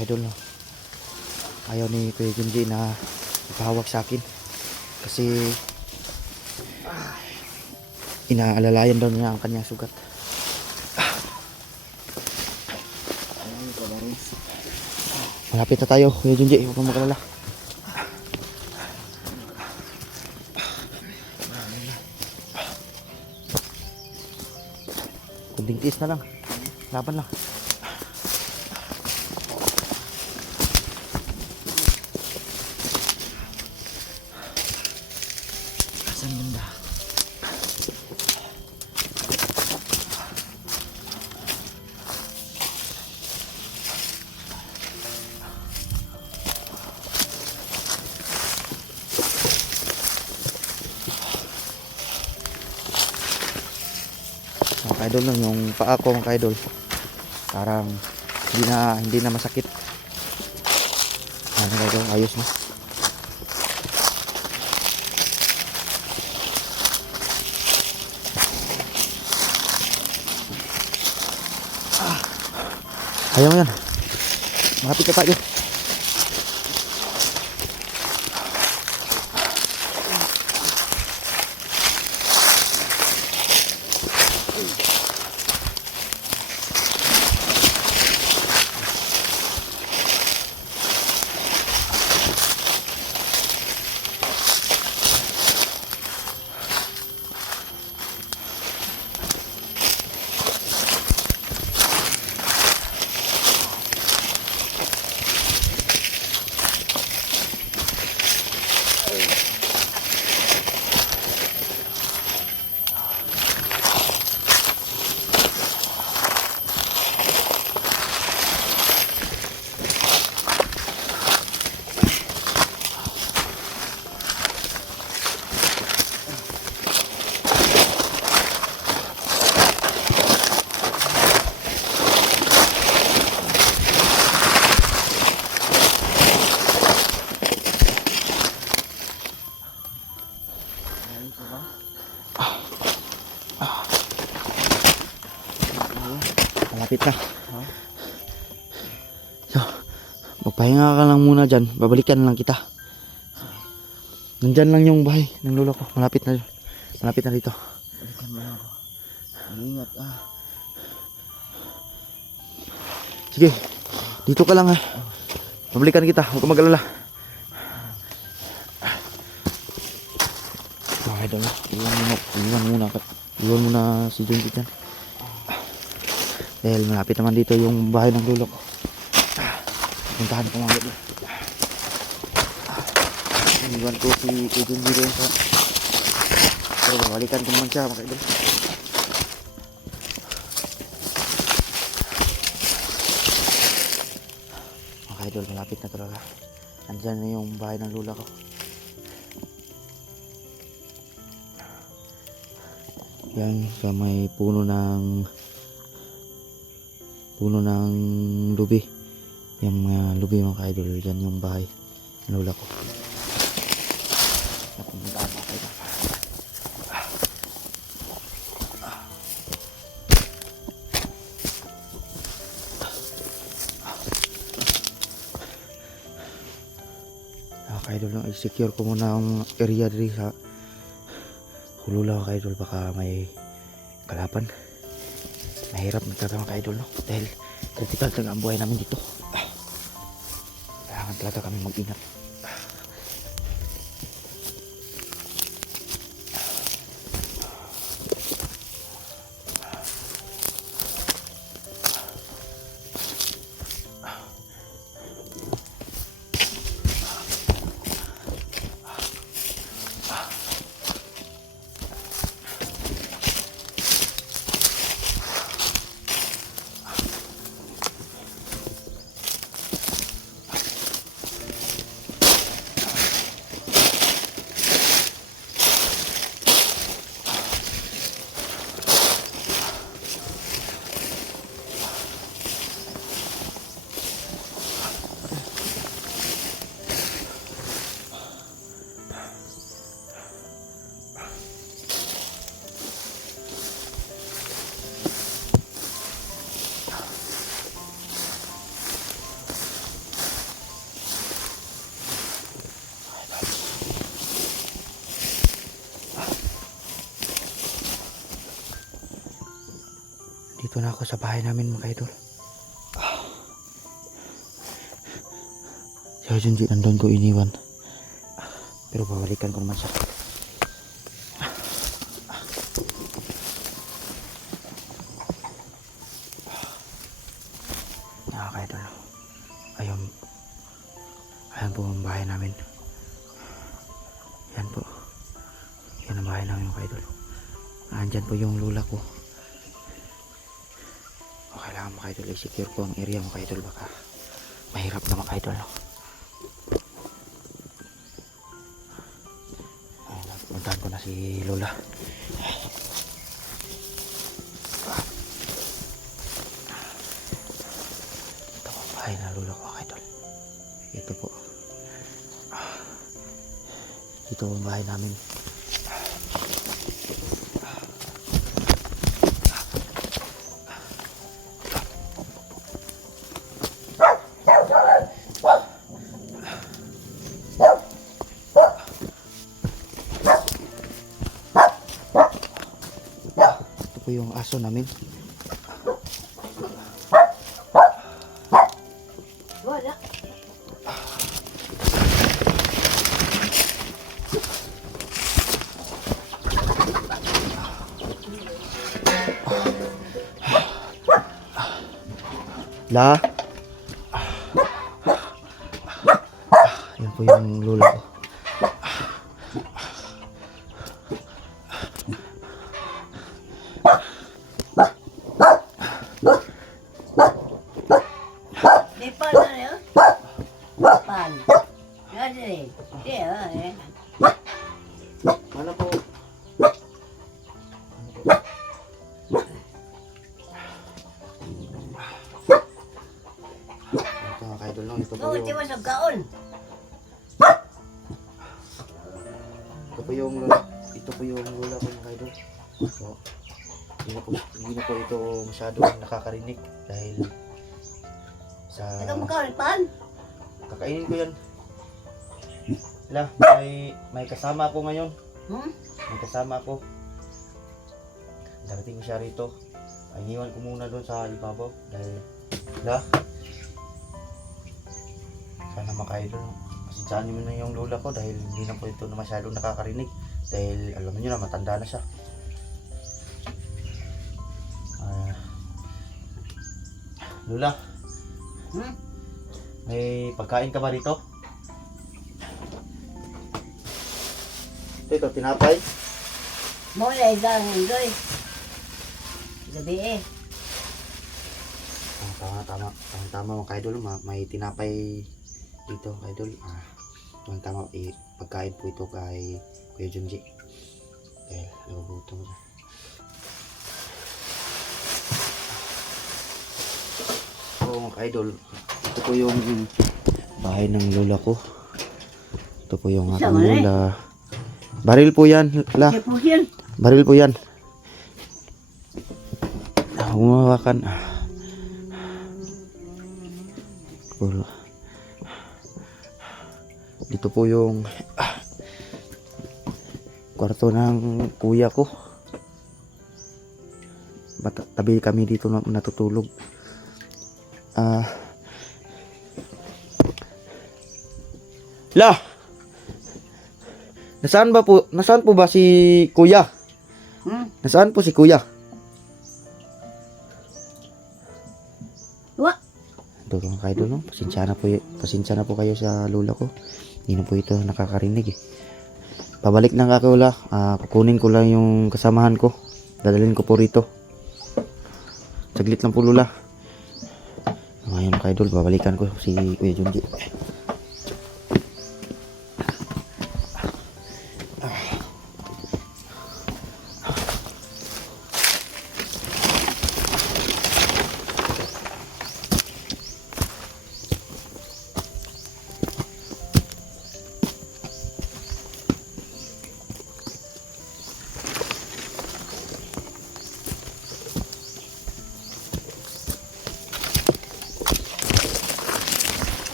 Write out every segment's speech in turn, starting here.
mga idol, no? Ayaw ni Kuya Junji na ipahawak sa akin kasi inaalalayan daw niya ang kanyang sugat. Malapit na tayo, Kuya Junji, huwag kang mag-alala. Kunting tiis na lang, laban lang. Saan banda? Mga idol, no, yung paa ko mga idol parang hindi na masakit. Ano idol, ayos na. Ayaw mo yan, malapit na tayo. Malapit na. So, magpahinga ka lang muna dyan. Babalikan lang kita. Nandyan lang yung bahay ng lolo ko. Malapit na dito. Balikan mo na ako. Ingat Sige, dito ka lang ha. Babalikan kita, huwag ka mag-alala. Okay, dala. Iwan muna si Junji dyan. Dahil malapit naman dito yung bahay ng lolo ko. Puntahan ko mga gabi. Iwan ko si Junji doon sa... Pero babalikan ko naman siya mga idol. Mga idol, malapit na talaga. Andyan na yung bahay ng lolo ko. Yan sa may puno ng lubi. Yung mga lubi mga idol, dyan yung bahay ng lolo ko. Napuntaan ako kayo. Idol, lang i-secure ko muna ang area diri sa hulula ka idol, baka may kalaban. Mahirap magtatama ka idol, no? Dahil critical talaga ang buhay namin dito. Kailangan talaga kami mag-ingat. Dito na ako sa bahay namin mga idol. Si Junji nandun ko iniwan. Pero babalikan ko naman siya. Mga idol. Ayan po ang bahay namin. Yan po. Yan ang bahay namin mga idol. Andyan po yung lula ko. Kailangan mga idol i-secure ko ang area mga idol, baka mahirap na mga idol. Puntahan ko na si Lola. Ito po ang bahay na Lola ko mga idol. Ito po. Ito ang bahay namin. Yung aso namin. Wala. La. Yan po yung lula ko. Mana po? Ito mga kaidol no, ito po yung ito po yung lula ko mga kaidol. So, hindi na po ito masyadong nakakarinig dahil sa kakainin ko yan. La, may kasama ako ngayon. May kasama ako. Darating ko siya rito. Iniwan ko muna doon sa ibabaw dahil sana makaidol. Pasensyahan niyo na yung lola ko dahil hindi na po ito na masyadong nakakarinig dahil alam niyo na matanda na siya. Lola, may pagkain ka ba rito? Ito, tinapay. Muna isang doy. Gabi eh. Tama mga kaidol. May tinapay dito kaidol. Tama, pagkain po ito kay Kuya Junji. Dahil nagugutom siya. So mga kaidol, ito po yung bahay ng lola ko. Ito po yung aking lola. Baril po yan, la. Baril po yan. Humawakan. Dito po yung kwarto ng kuya ko. Tabi kami dito natutulog. La! Nasaan po ba si kuya? Nasaan po si kuya? Wa. Ito mga kaidol, no? Pasensya na po kayo sa lola ko. Hindi na po ito nakakarinig eh. Pabalik na ako la. Kukunin ko lang yung kasamahan ko. Dadalhin ko po rito. Saglit lang po lola. Ngayon mga kaidol, babalikan ko si Kuya Junji.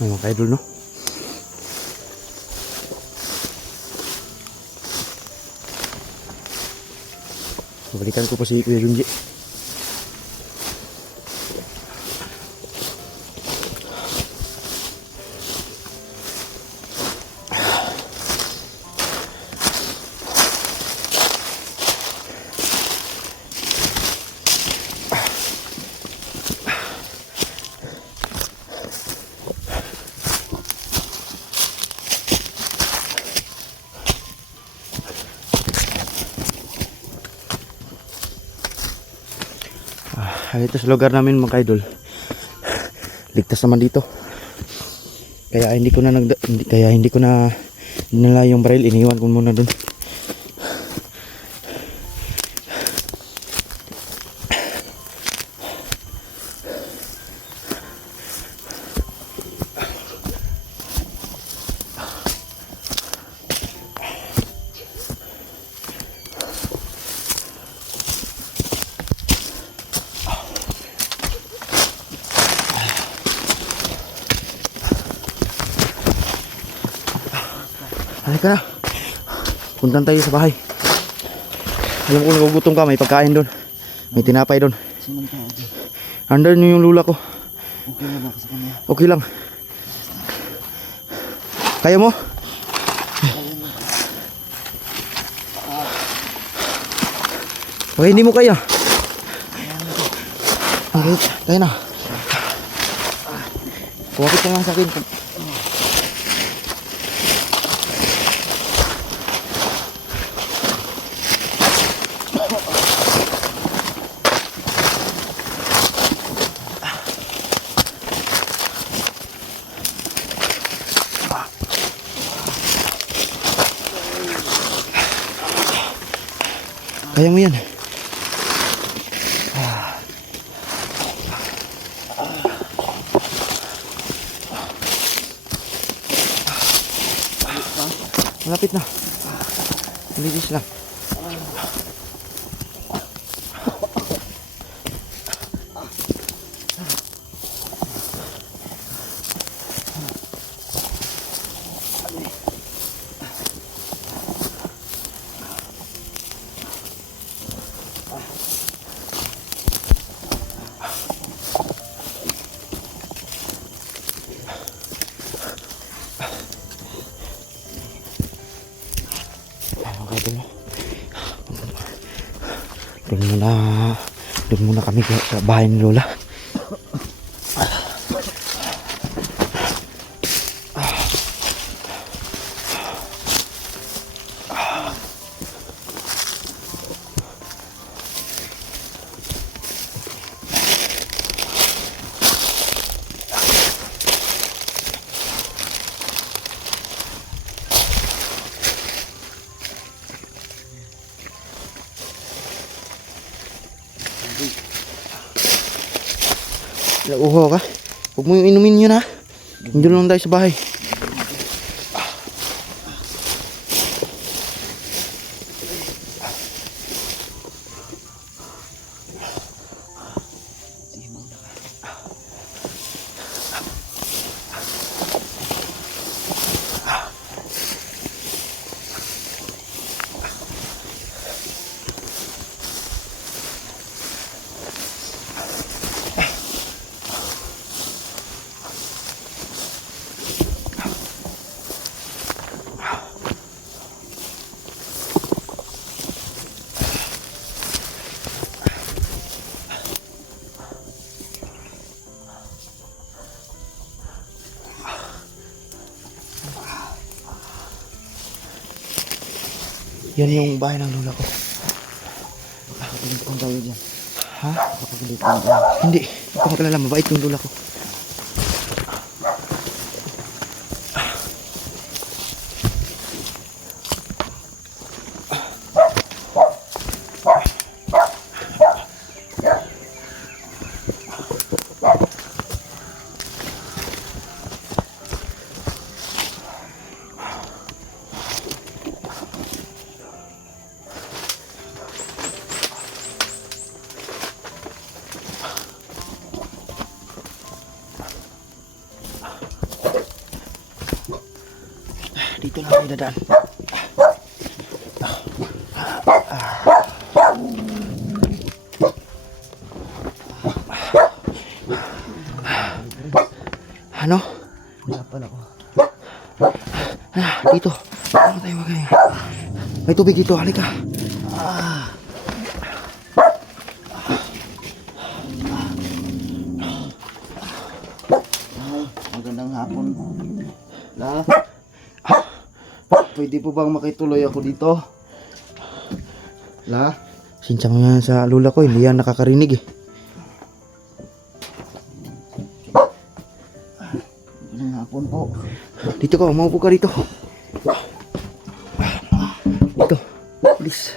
Ayun mga ka-idol, no? Balikan ko pa si Kuya Junji. Ito sa lugar namin mga idol, ligtas naman dito, kaya hindi ko na dinala yung baril, iniwan ko muna dun. Halika na. Puntan tayo sa bahay. Alam ko nagugutom ka, may pagkain doon. May tinapay doon. Sinong tao dyan? Andun yung lula ko. Okay na ba sa kanya? Okay lang. Kaya mo? Okay, hindi mo kaya. Okay, kaya na. Kuwapit ka nga sa akin. Kaya mo yan. Malapit na. Bilis lang. Doon muna kami sa bahay ni Lola. Uho ka. Huwag mo yung inumin yun ha. Hindi lang tayo sa bahay. Yan yung bahay ng lola ko. Pakapilit kong tayo dyan. Ha? Pakapilit kong tayo. Hindi. Huwag ka magalala. Mabait yung lola ko. Dito na kayo dadaan. Ano? Hirapan ako. Dito. Ano tayo magay? May tubig dito. Halika. Ay, magandang hapon. La, pwede po bang makituloy ako dito? La, Sinsya mo yan sa lula ko. Hindi yan nakakarinig eh. magandang hapon po. Dito ka. Maupo ka dito. Dito. Please.